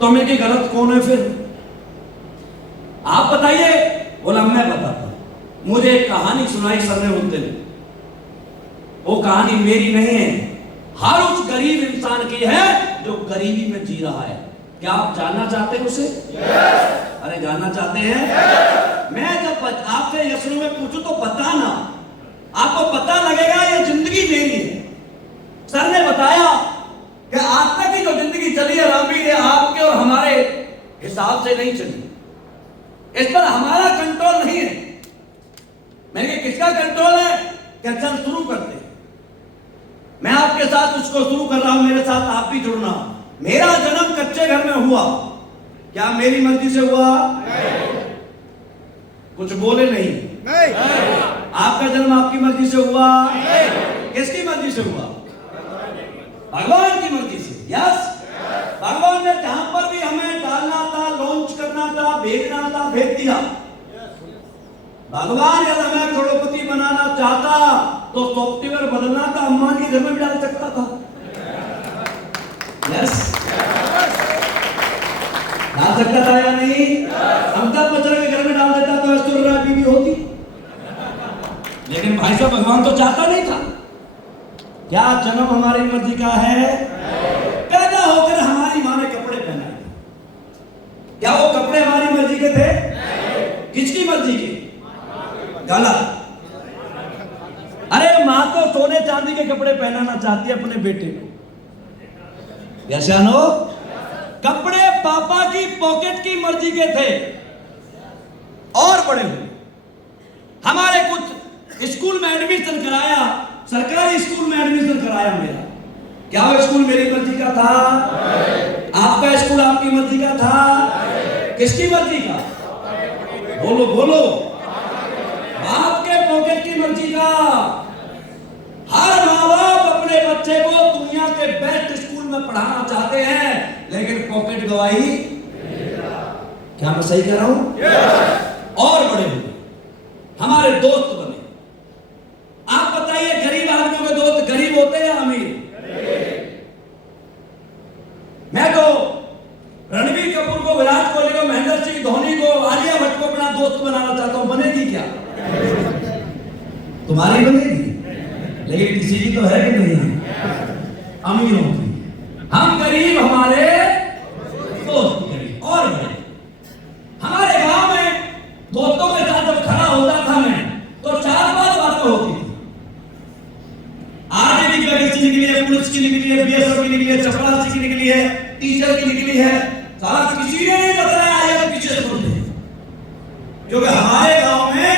तो मैं कि गलत कौन है फिर? आप बताइए। बोला मैं बताता हूं। मुझे एक कहानी सुनाई सर ने उस दिन। वो कहानी मेरी नहीं है, हर उस गरीब इंसान की है जो गरीबी में जी रहा है। क्या आप जानना चाहते हैं उसे? अरे जानना चाहते हैं? मैं जब आपसे यशनु में पूछूं तो बताना, आपको पता लगेगा ये जिंदगी मेरी है। सर ने बताया कि आज तक की जो जिंदगी चली है रामवीर, ये आपके और हमारे हिसाब से नहीं चली। इस पर हमारा कंट्रोल नहीं है। मैंने किसका कंट्रोल है? क्या चल शुरू करते हैं। मैं आपके साथ उसको शुरू कर रहा हूं, मेरे साथ आप भी जुड़ना। मेरा जन्म कच्चे घर में हुआ। क्या मेरी मर्जी से हुआ? नहीं। कुछ बोले नहीं। आपका जन्म आपकी मर्जी से हुआ? नहीं। किसकी मर्जी से हुआ? भगवान की मर्जी से। यस। भगवान ने जहां पर भी हमें डालना था, लॉन्च करना था, भेजना था, भेज दिया। भगवान यदि हमें करोड़पति बनाना चाहता तो सॉफ्टवेयर बदलना था, अम्बानी के घर में भी डाल सकता था। यस। डाल सकता था या नहीं? अमिताभ बच्चन के घर में डाल देता तो ऐश्वर्या बीवी होती। लेकिन भाई साहब भगवान तो चाहता नहीं था। क्या जन्म हमारी मर्जी का है? पैदा होकर हमारी मां ने कपड़े पहनाए। क्या वो कपड़े हमारी मर्जी के थे? किसकी मर्जी के? गलत। अरे मां तो सोने चांदी के कपड़े पहनाना चाहती है अपने बेटे को। यशानो, कपड़े पापा की पॉकेट की मर्जी के थे और बड़े हुए। हमारे कुछ स्कूल में एडमिशन कराया, सरकारी स्कूल में एडमिशन कराया मेरा। क्या वो स्कूल मेरी मर्जी का था? आपका स्कूल आपकी मर्जी का था? किसकी मर्जी का? बोलो बोलो। बाप के पॉकेट की मर्जी का। हर माँ बाप अपने बच्चे को दुनिया के बेस्ट स्कूल में पढ़ाना चाहते हैं, लेकिन पॉकेट गवाही। क्या मैं सही कह रहा हूं? और बड़े हुए, हमारे दोस्त बने। आप बताइए, गरीब आदमियों के दोस्त गरीब होते हैं या अमीर? मैं तो रणबीर कपूर को, विराट कोहली को, महेंद्र सिंह धोनी को, आलिया भट्ट को अपना दोस्त बनाना चाहता हूं। बनेगी क्या? तुम्हारी बनेगी, लेकिन किसी की तो है कि नहीं है? अमीरों की। हम गरीब, हमारे दोस्त गरीब और बड़े। हमारे गांव में दोस्तों के साथ जब खड़ा होता था मैं, तो 4-5 बातें होती थी। आर्मी की वैकेंसी निकली है, पुलिस की निकली है, बीएसएफ की निकली है, चपरासी की निकली है, टीचर की निकली है। सारा किसी ने नहीं बताया, आया पीछे से बोलते हैं। क्योंकि हमारे गांव में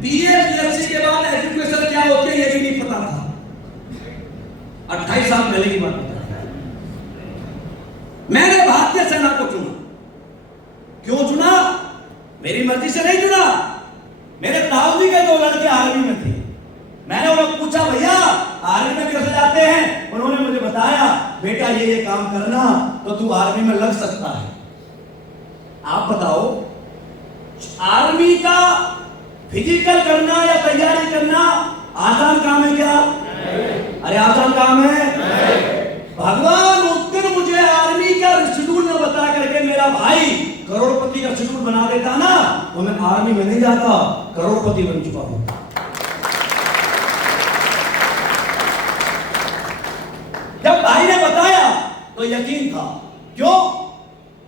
बीए बीएससी के बाद एजुकेशन क्या होती है ये भी नहीं पता था। 28 साल पहले की बात है। मैंने भारतीय सेना को चुना। क्यों चुना? मेरी मर्जी से नहीं चुना। मेरे ताऊजी के 2 लड़के आर्मी में थे। मैंने उन्हें पूछा, भैया आर्मी में कैसे जाते हैं? उन्होंने मुझे बताया, बेटा ये काम करना तो तू आर्मी में लग सकता है। आप बताओ, आर्मी का फिजिकल करना या तैयारी करना आसान काम है क्या? अरे आसान काम है? भगवान उस दिन मुझे आर्मी का शेड्यूल न बता करके मेरा भाई करोड़पति का शेड्यूल बना देता ना, तो मैं आर्मी में नहीं जाता, करोड़पति बन चुका हूं। जब भाई ने बताया तो यकीन था। क्यों?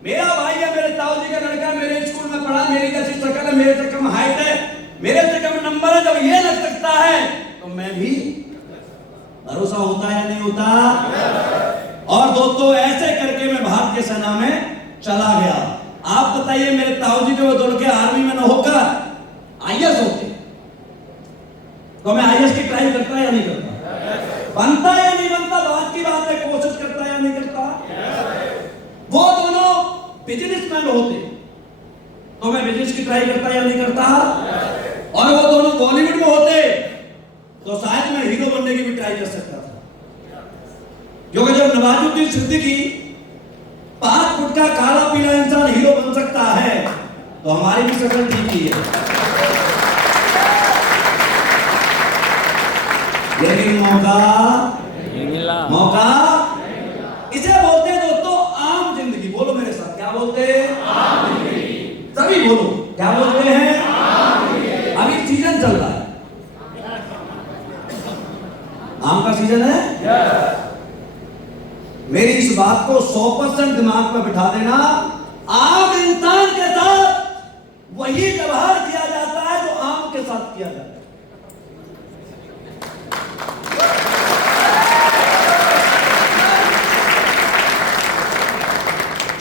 मेरा भाई है, मेरे ताऊजी का लड़का, मेरे स्कूल में पढ़ा, मेरी जैसी शक्ल है, मेरे से कम हाइट है, मेरे से कम नंबर है। जब ये लग सकता है तो मैं भी। भरोसा होता है या नहीं होता? और दोस्तों, ऐसे करके मैं भारतीय सेना में चला गया। आप बताइए, मेरे ताऊजी को दौड़ के आर्मी में न होकर आईएएस होते तो मैं आईएएस की ट्राई करता या नहीं करता? बनता या नहीं बनता? बात की बात है, कोशिश करता या नहीं करता? वो दोनों बिजनेसमैन होते तो मैं बिजनेस की ट्राई करता या नहीं करता? और वो दोनों बॉलीवुड में होते तो शायद मैं हीरो बनने की भी ट्राई कर सकता था। क्योंकि जब नवाजुद्दीन सिद्दीकी 5 फुट का काला पीला इंसान हीरो बन सकता है तो हमारी भी शक्ल ठीक ही है। लेकिन मौका इसे बोलते हैं दोस्तों आम जिंदगी। बोलो मेरे साथ, बोलते हैं? सभी बोलो, क्या बोलते हैं? अभी सीजन चल रहा है, आम का सीजन है। मेरी इस बात को 100% दिमाग में बिठा देना, आम इंसान के साथ वही व्यवहार किया जाता है जो आम के साथ किया जाता है।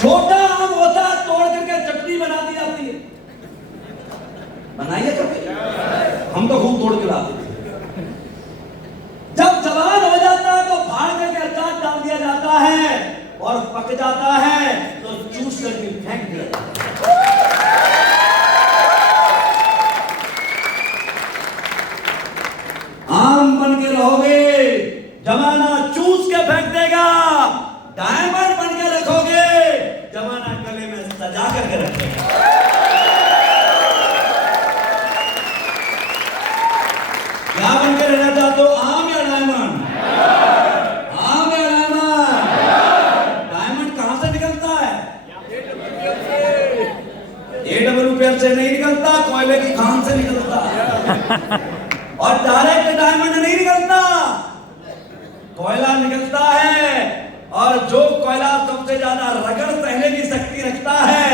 छोटा आम होता है, तोड़ करके चटनी बना दी जाती है। बनाइए कभी, हम तो खूब तोड़ के लाते हैं। जब जवान हो जाता है तो फाड़ करके अचार डाल दिया जाता है, और पक जाता है तो चूस करके फेंक दिया जाता है। आम बन के रहोगे, जमाना चूस के फेंक देगा। डायमंड बन के रखोगे, जमाना गले में सजा करके रखेगा। क्या बन के रहना चाहते हो, आम या डायमंड? आम या डायमंड? डायमंड कहां से निकलता है? AWPL से नहीं निकलता, कोयले की खान से निकलता है। और डायरेक्ट डायमंड नहीं निकलता, कोयला निकलता है। और जो कोयला सबसे ज्यादा रगड़ सहने की शक्ति रखता है,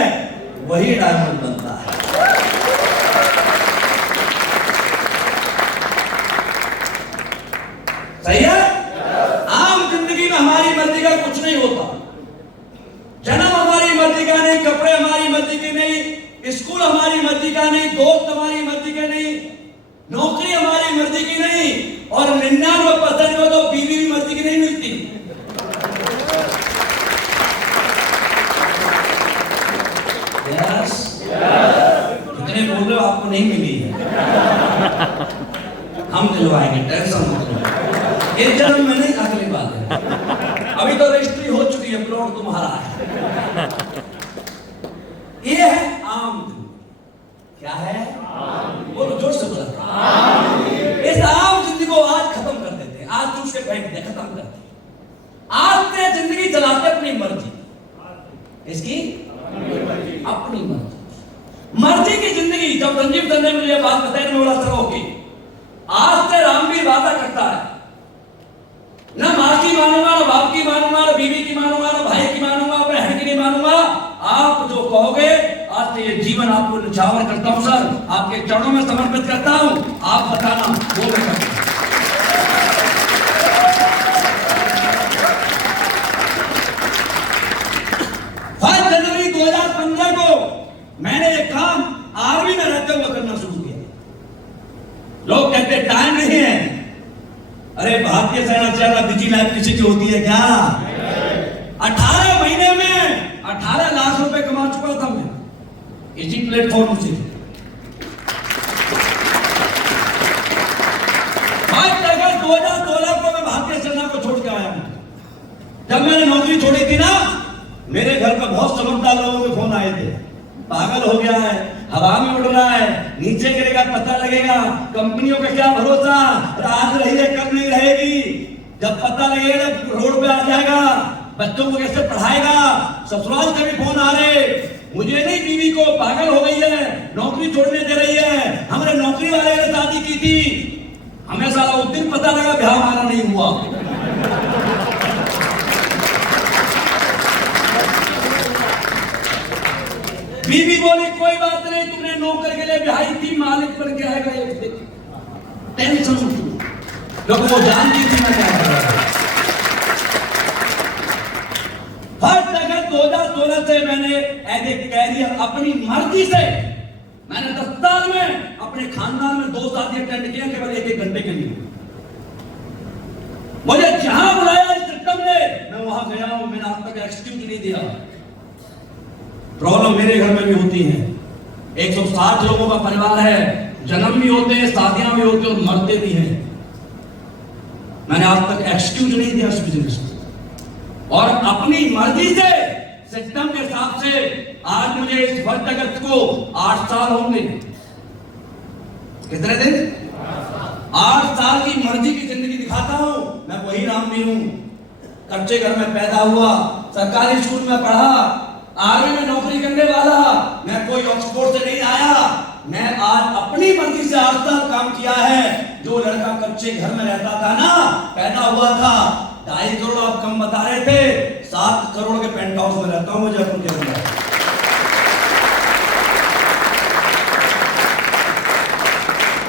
वही डायमंड बनता है। सही है? आम जिंदगी में हमारी मर्जी का कुछ नहीं होता। जन्म हमारी मर्जी का नहीं, कपड़े हमारी मर्जी के नहीं, स्कूल हमारी मर्जी का नहीं, दोस्त हमारी मर्जी के नहीं, नौकरी हमारी मर्जी की नहीं, और 99% में तो बीवी भी मर्जी की नहीं मिलती। यस, जितने बोल रहे हो आपको नहीं मिली है, हम दिलवाएंगे, टेंशन मत लो। इस जन्म में नहीं, अगली बात है। अभी तो रजिस्ट्री हो चुकी है, प्लॉट तुम्हारा है। ये है आम। क्या है? बोलो जोर से बोला। इस आम जिंदगी को आज खत्म कर देते हैं, आज चूस के फेंक दे, खत्म कर दे। आज से जिंदगी चलाते अपनी मर्जी, इसकी अपनी मर्जी, मर्जी की जिंदगी। जब संजीव सर ने मुझे ये बात बताई, मैं बड़ा सर होगी। आज से रामवीर वादा करता है, ना माँ की मानूंगा, ना बाप की मानूंगा, ना बीवी की मानूंगा, ना भाई की मानूंगा, बहन की नहीं मानूंगा। आप जो कहोगे, आज से ये जीवन आपको निछावर करता हूं सर, आपके चरणों में समर्पित करता हूं। आप बताना, वो मैं करता हूं। 5 जनवरी 2015 को मैंने ये काम आर्मी में रहते हुए करना शुरू किया। लोग कहते टाइम नहीं है। अरे भारतीय सेना से ज्यादा बिजी लाइफ किसी की होती है क्या? 18 महीने में 18 लाख रुपए कमा चुका था मैं इसी प्लेटफॉर्म से। 5 अगस्त 2016 को मैं भारतीय सेना को छोड़ के आया हूं। जब मैंने नौकरी छोड़ी थी ना, मेरे घर पर बहुत समझदार लोगों के फोन आए थे, पागल हो गया है, हवा में उड़ रहा है, नीचे गिरेगा पता लगेगा, कंपनियों का क्या भरोसा, आज रही है कल नहीं रहेगी, जब पता लगेगा रोड पे आ जाएगा, बच्चों को कैसे पढ़ाएगा। ससुराल से भी फोन आ रहे, मुझे नहीं बीवी को, पागल हो गई है, नौकरी छोड़ने दे रही है, हमने नौकरी वाले ने शादी की थी, हमें सारा उस दिन पता लगा ब्याह हमारा नहीं हुआ। बीवी बोली कोई बात नहीं, तुमने नौकर के लिए ब्याही थी, मालिक बन के आएगा एक दिन, टेंशन क्योंकि वो जानती थी मैं क्या कर रहा हूं। 1 अगस्त 2016 से मैंने एज ए कैरियर अपनी मर्जी से, मैंने 10 साल में अपने खानदान में 2 शादी अटेंड किया, केवल 1-1 घंटे के लिए। मुझे जहां बुलाया इस सिस्टम ने, मैं वहां गया हूं, मैंने आज तक एक्सक्यूज नहीं दिया। प्रॉब्लम मेरे घर में भी होती है, 160 लोगों का परिवार है, जन्म भी होते हैं, शादियां भी होती हैं और मरते भी हैं। मैंने आज तक एक्सक्यूज नहीं दिया इस बिजनेस को, और अपनी मर्जी से सिस्टम के हिसाब से आज मुझे इस 1 अगस्त को 8 साल होंगे। कितने दिन? 8 साल की मर्जी की जिंदगी दिखाता हूं। मैं वही रामवीर हूं, कच्चे घर में पैदा हुआ, सरकारी स्कूल में पढ़ा, आर्मी में नौकरी करने वाला, मैं कोई ऑक्सफोर्ड से नहीं आया। मैं आज अपनी मर्जी से आज तक काम किया है। जो लड़का कच्चे घर में रहता था ना, पैदा हुआ था 2.5 करोड़, आप कम बता रहे थे, 7 करोड़ के पेंट हाउस में रहता हूं मैं जयपुर के अंदर।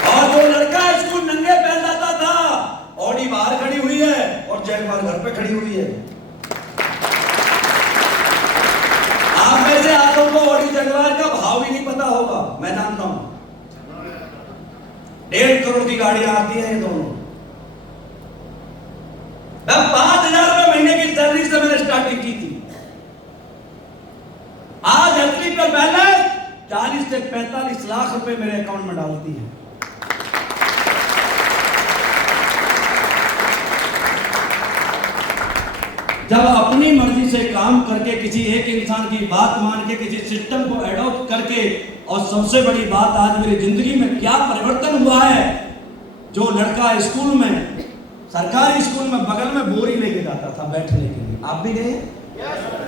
और जो लड़का स्कूल नंगे पैर जाता था, ऑडी बाहर खड़ी हुई है और जैगवार घर पे खड़ी हुई है। आप में से आधों को ऑडी जगवार का भाव भी नहीं पता होगा, मैं जानता हूं। 1.5 करोड़ की गाड़ियां आती हैं ये दोनों। 5,000 रुपए महीने की सैलरी से मैंने स्टार्टिंग की थी। आज एचडी पर बैलेंस 40 से 45 लाख रुपए मेरे अकाउंट में डालती है। जब अपनी मर्जी से काम करके किसी एक इंसान की बात मान के किसी सिस्टम को एडॉप्ट करके, और सबसे बड़ी बात आज मेरी जिंदगी में क्या परिवर्तन हुआ है। जो लड़का स्कूल में, सरकारी स्कूल में बगल में बोरी लेके जाता था बैठने के लिए, आप भी गए?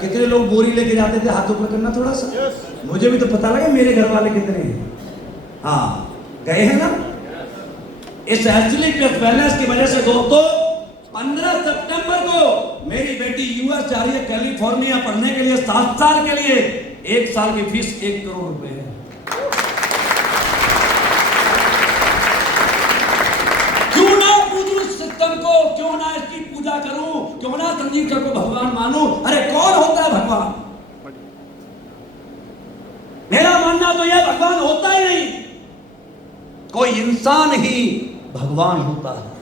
कितने लोग बोरी लेके जाते थे? हाथ ऊपर करना थोड़ा सा, मुझे भी तो पता लगे मेरे घर वाले कितने हैं। हाँ, गए हैं ना? इस एचडी प्लस बैलेंस की वजह से दोस्तों 15 सितंबर को मेरी बेटी यूएस जा रही है कैलिफोर्निया पढ़ने के लिए 7 साल के लिए। 1 साल की फीस 1 करोड़ रुपए है। क्यों ना पूजूं इस सिस्टम को, क्यों ना इसकी पूजा करूं, क्यों ना संजीव सर को भगवान मानूं? अरे कौन होता है भगवान? मेरा मानना तो यह भगवान होता ही नहीं, कोई इंसान ही भगवान होता है।